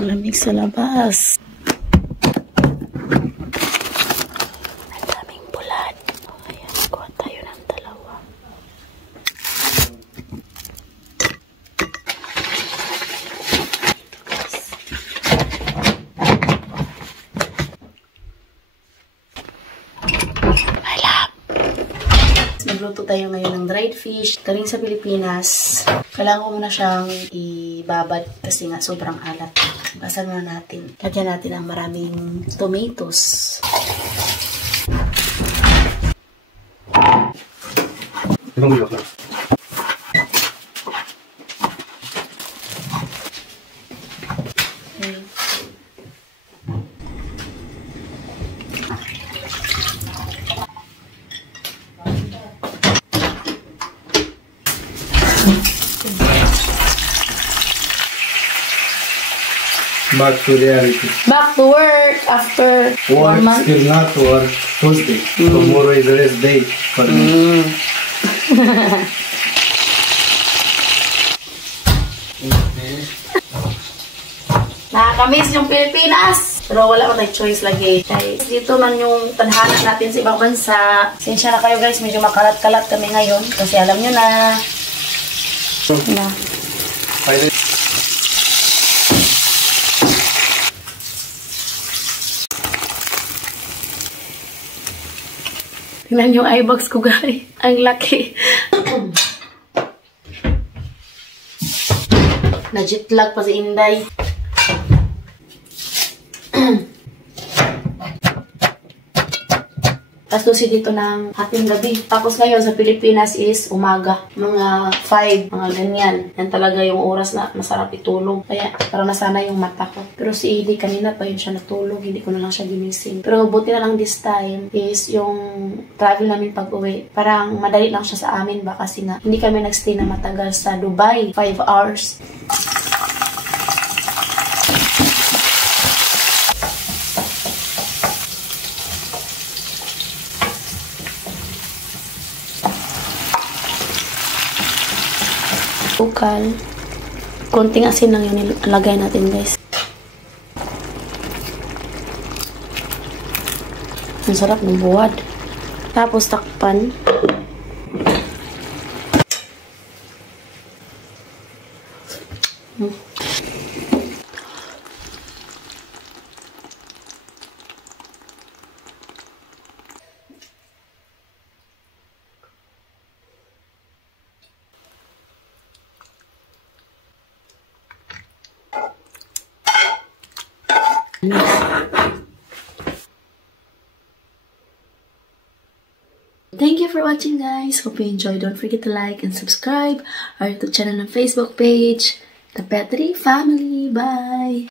Ang lamig sa labas. Ang daming bulan. Ayan, kuha tayo ng dalawa. Nagluto tayo ngayon ng dried fish. Galing sa Pilipinas. Kailangan ko muna siyang ibabad kasi nga sobrang alat. Basan muna natin. Lagyan natin ang maraming tomatoes. Back to reality. Back to work after 1 month. Still not work Tuesday. Tomorrow is the rest day for me. Nakakamiss yung Pilipinas. Pero wala man tayong choice lagi. Dito man yung tadhana natin sa ibang bansa. Sensya na kayo guys, medyo makalat-kalat kami ngayon. Kasi alam nyo na. Tingnan yung eye box ko guys. Ang laki. Na-jetlag pa si Inday. Tapos dosi dito ng hating gabi. Tapos ngayon sa Pilipinas is umaga. Mga 5, mga ganyan. Yan talaga yung oras na masarap itulog. Kaya parang nasana yung mata ko. Pero si Edie kanina pa yun siya natulog. Hindi ko na lang siya ginising. Pero buti na lang this time is yung travel namin pag uwi. Parang madali lang siya sa amin ba kasi nga hindi kami nagstay na matagal sa Dubai. 5 hours. Bukal. Konting asin lang yung nilagay natin guys. Ang sarap ng buwad. Tapos takpan. Thank you for watching guys. Hope you enjoyed. Don't forget to like and subscribe our YouTube channel and Facebook page. The Petri Family. Bye!